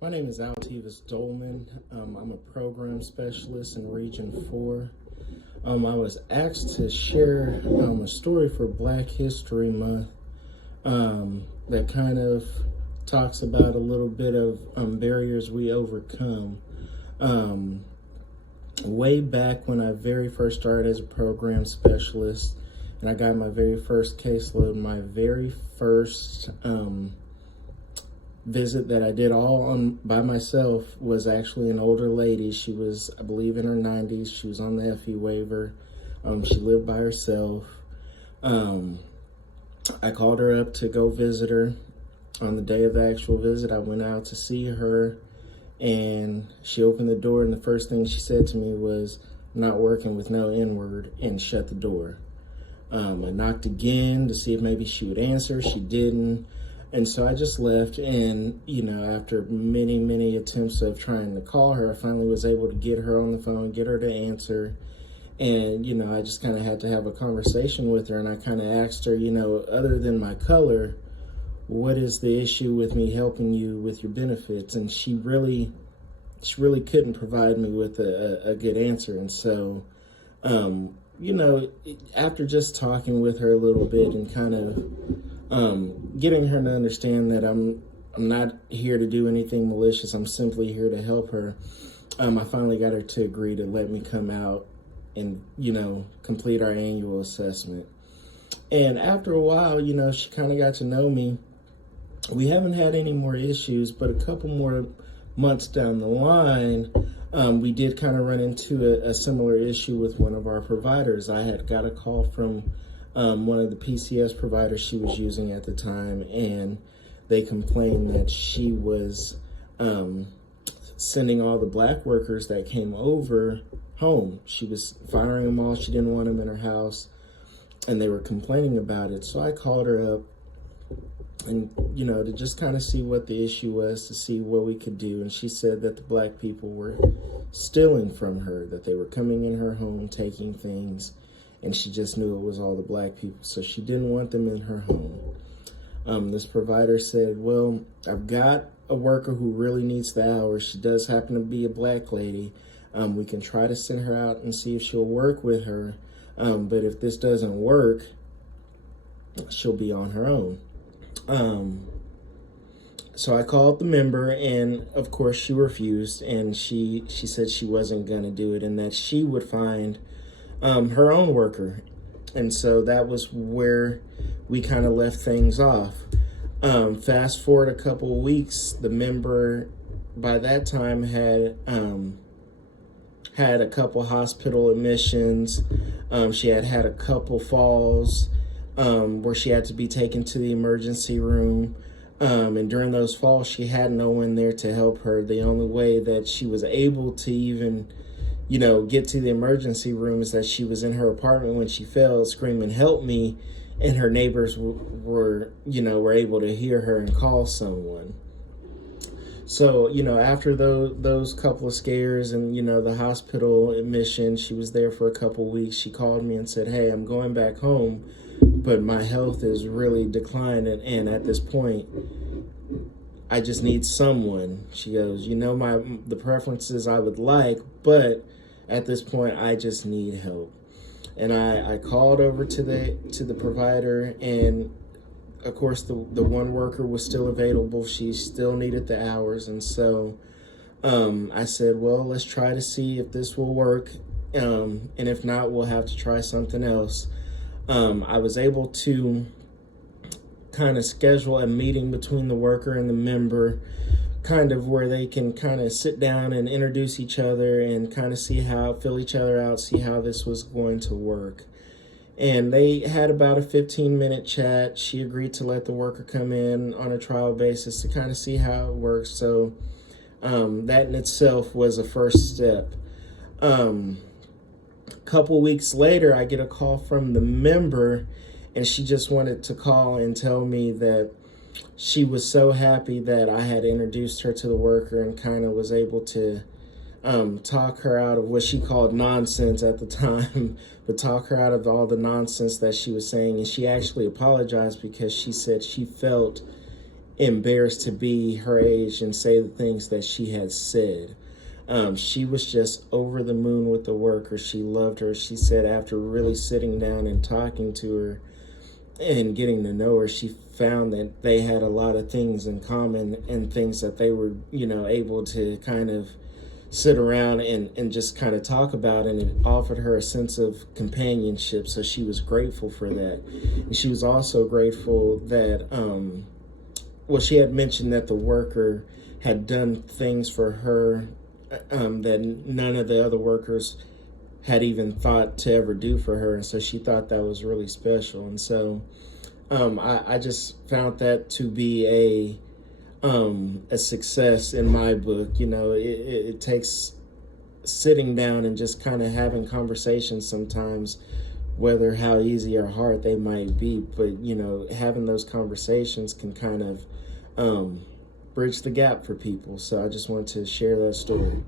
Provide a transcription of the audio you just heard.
My name is Altevis Doleman. I'm a program specialist in Region 4. I was asked to share a story for Black History Month that kind of talks about a little bit of barriers we overcome. Way back when I very first started as a program specialist and I got my very first caseload, my very first visit that I did all by myself was actually an older lady. She was, I believe, in her 90s. She was on the FE waiver. She lived by herself. I called her up to go visit her. On the day of the actual visit, I went out to see her, and she opened the door, and the first thing she said to me was, "I'm not working with no N-word," and shut the door. I knocked again to see if maybe she would answer. She didn't. And so I just left, and, after many attempts of trying to call her, I finally was able to get her on the phone, get her to answer. And, I just kind of had to have a conversation with her, and I kind of asked her, other than my color, what is the issue with me helping you with your benefits? And she really couldn't provide me with a good answer. And so, after just talking with her a little bit and kind of getting her to understand that I'm not here to do anything malicious. I'm simply here to help her. I finally got her to agree to let me come out and, complete our annual assessment. And after a while, she kind of got to know me. We haven't had any more issues, but a couple more months down the line, we did kind of run into a similar issue with one of our providers. I had got a call from one of the PCS providers she was using at the time, and they complained that she was sending all the Black workers that came over home. She was firing them all. She didn't want them in her house, and they were complaining about it. So I called her up and, to just kind of see what the issue was, to see what we could do. And she said that the Black people were stealing from her, that they were coming in her home, taking things, and she just knew it was all the Black people, so she didn't want them in her home. This provider said, well, I've got a worker who really needs the hours. She does happen to be a Black lady. We can try to send her out and see if she'll work with her, but if this doesn't work, she'll be on her own. So I called the member, and of course she refused, and she said she wasn't going to do it and that she would find her own worker. And so that was where we kind of left things off. Fast forward a couple of weeks, the member by that time had a couple hospital admissions. She had a couple falls where she had to be taken to the emergency room. And during those falls, she had no one there to help her. The only way that she was able to even get to the emergency room is that she was in her apartment when she fell, screaming, "Help me," and her neighbors were able to hear her and call someone. So, after those couple of scares and, the hospital admission, she was there for a couple of weeks. She called me and said, "Hey, I'm going back home, but my health is really declining, and at this point, I just need someone." She goes, the preferences I would like, but at this point, I just need help. And I called over to the provider, and of course, the one worker was still available. She still needed the hours, and so I said, well, let's try to see if this will work, and if not, we'll have to try something else. I was able to kind of schedule a meeting between the worker and the member, kind of where they can kind of sit down and introduce each other and kind of fill each other out, see how this was going to work. And they had about a 15-minute chat. She agreed to let the worker come in on a trial basis to kind of see how it works. So that in itself was a first step. Couple weeks later, I get a call from the member, and she just wanted to call and tell me that she was so happy that I had introduced her to the worker and kind of was able to talk her out of what she called nonsense at the time, but talk her out of all the nonsense that she was saying. And she actually apologized because she said she felt embarrassed to be her age and say the things that she had said. She was just over the moon with the worker. She loved her. She said after really sitting down and talking to her and getting to know her, she found that they had a lot of things in common and things that they were, able to kind of sit around and just kind of talk about, and it offered her a sense of companionship. So she was grateful for that. And she was also grateful that, she had mentioned that the worker had done things for her that none of the other workers had even thought to ever do for her. And so she thought that was really special. And so I just found that to be a success in my book. It takes sitting down and just kind of having conversations sometimes, whether how easy or hard they might be, but having those conversations can kind of bridge the gap for people. So I just wanted to share that story.